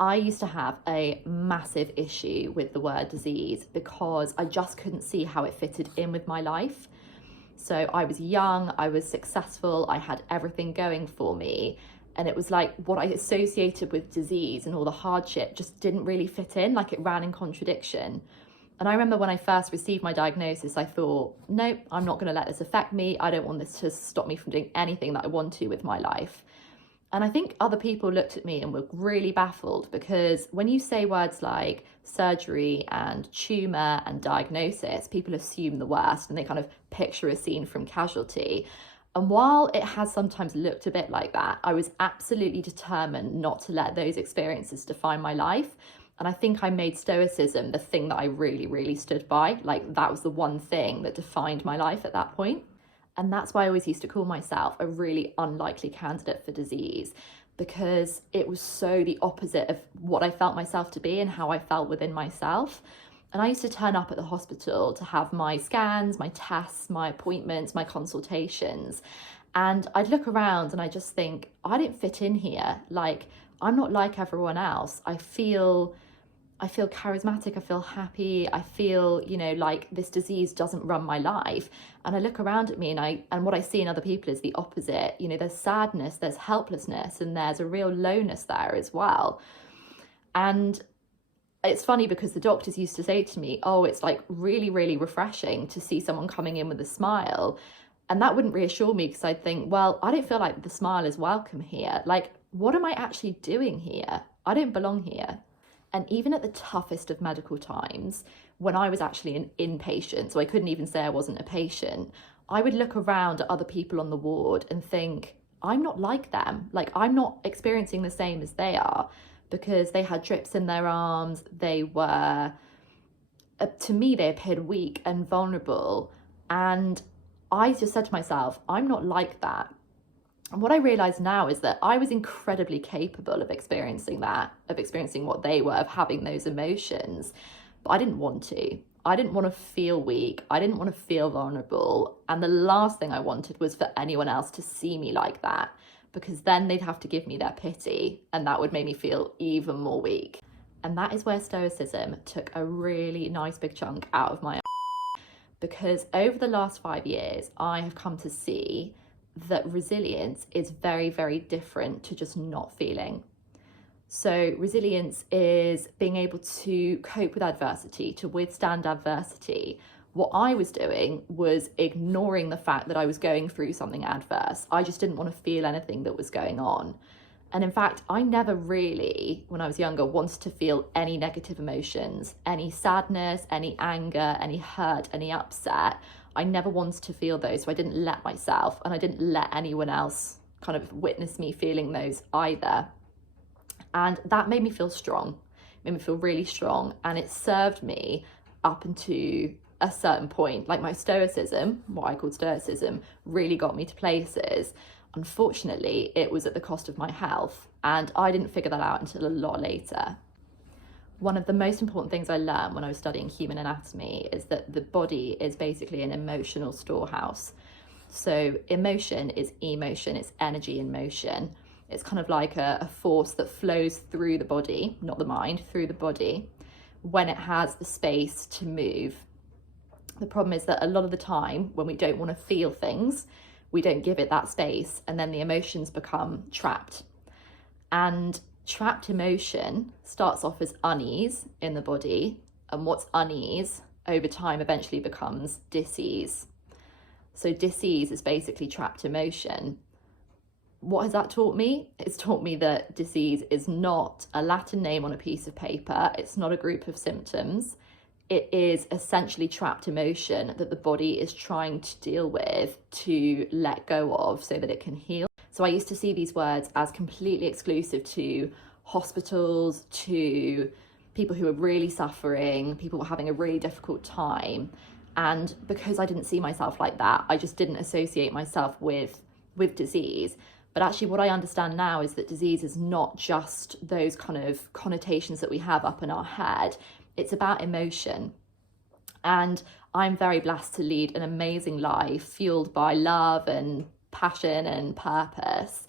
I used to have a massive issue with the word disease because I just couldn't see how it fitted in with my life. So I was young, I was successful, I had everything going for me. And it was like what I associated with disease and all the hardship just didn't really fit in, like it ran in contradiction. And I remember when I first received my diagnosis, I thought, nope, I'm not going to let this affect me. I don't want this to stop me from doing anything that I want to with my life. And I think other people looked at me and were really baffled because when you say words like surgery and tumour and diagnosis, people assume the worst and they kind of picture a scene from Casualty. And while it has sometimes looked a bit like that, I was absolutely determined not to let those experiences define my life. And I think I made stoicism the thing that I really, really stood by. Like that was the one thing that defined my life at that point. And that's why I always used to call myself a really unlikely candidate for disease, because it was so the opposite of what I felt myself to be and how I felt within myself. And I used to turn up at the hospital to have my scans, my tests, my appointments, my consultations. And I'd look around and I just think, I didn't fit in here. Like, I'm not like everyone else. I feel charismatic, I feel happy, I feel, like this disease doesn't run my life. And I look around at me and what I see in other people is the opposite. There's sadness, there's helplessness, and there's a real lowness there as well. And it's funny because the doctors used to say to me, oh, it's like really, really refreshing to see someone coming in with a smile. And that wouldn't reassure me because I'd think, well, I don't feel like the smile is welcome here. Like, what am I actually doing here? I don't belong here. And even at the toughest of medical times, when I was actually an inpatient, so I couldn't even say I wasn't a patient, I would look around at other people on the ward and think, I'm not like them. Like, I'm not experiencing the same as they are, because they had drips in their arms. They were, to me, they appeared weak and vulnerable. And I just said to myself, I'm not like that. And what I realize now is that I was incredibly capable of experiencing that, of experiencing what they were, of having those emotions, but I didn't want to. I didn't want to feel weak. I didn't want to feel vulnerable. And the last thing I wanted was for anyone else to see me like that, because then they'd have to give me their pity, and that would make me feel even more weak. And that is where stoicism took a really nice big chunk out of my because over the last 5 years, I have come to see that resilience is very, very different to just not feeling. So resilience is being able to cope with adversity, to withstand adversity. What I was doing was ignoring the fact that I was going through something adverse. I just didn't want to feel anything that was going on. And in fact, I never really, when I was younger, wanted to feel any negative emotions, any sadness, any anger, any hurt, any upset. I never wanted to feel those, so I didn't let myself, and I didn't let anyone else kind of witness me feeling those either. And that made me feel strong, made me feel really strong, and it served me up until a certain point. Like my stoicism, what I called stoicism, really got me to places. Unfortunately, it was at the cost of my health, and I didn't figure that out until a lot later. One of the most important things I learned when I was studying human anatomy is that the body is basically an emotional storehouse. So emotion is emotion, it's energy in motion. It's kind of like a force that flows through the body, not the mind, through the body, when it has the space to move. The problem is that a lot of the time when we don't want to feel things, we don't give it that space, and then the emotions become trapped. And trapped emotion starts off as unease in the body, and what's unease over time eventually becomes dis-ease. So dis-ease is basically trapped emotion. What has that taught me? It's taught me that dis-ease is not a Latin name on a piece of paper. It's not a group of symptoms. It is essentially trapped emotion that the body is trying to deal with, to let go of so that it can heal. So I used to see these words as completely exclusive to hospitals, to people who are really suffering, people who are having a really difficult time. And because I didn't see myself like that, I just didn't associate myself with disease. But actually what I understand now is that disease is not just those kind of connotations that we have up in our head. It's about emotion. And I'm very blessed to lead an amazing life fueled by love and passion and purpose.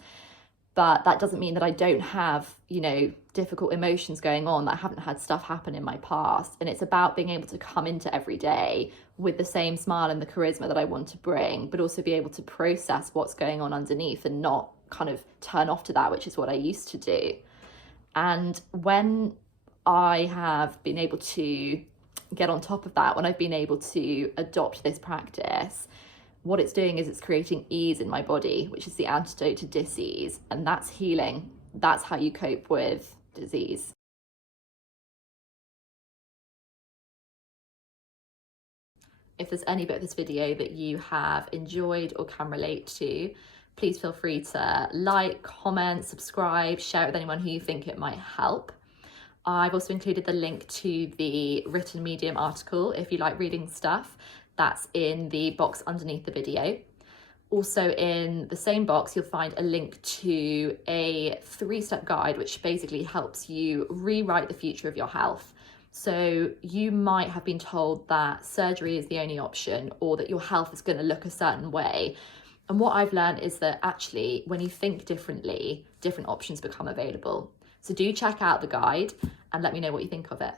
But that doesn't mean that I don't have, you know, difficult emotions going on, that I haven't had stuff happen in my past. And it's about being able to come into every day with the same smile and the charisma that I want to bring, but also be able to process what's going on underneath and not kind of turn off to that, which is what I used to do. And when I have been able to get on top of that, when I've been able to adopt this practice, what it's doing is it's creating ease in my body, which is the antidote to dis-ease, and that's healing. That's how you cope with disease. If there's any bit of this video that you have enjoyed or can relate to, please feel free to like, comment, subscribe, share it with anyone who you think it might help. I've also included the link to the written Medium article if you like reading stuff. That's in the box underneath the video. Also in the same box, you'll find a link to a 3-step guide, which basically helps you rewrite the future of your health. So you might have been told that surgery is the only option, or that your health is going to look a certain way. And what I've learned is that actually, when you think differently, different options become available. So do check out the guide and let me know what you think of it.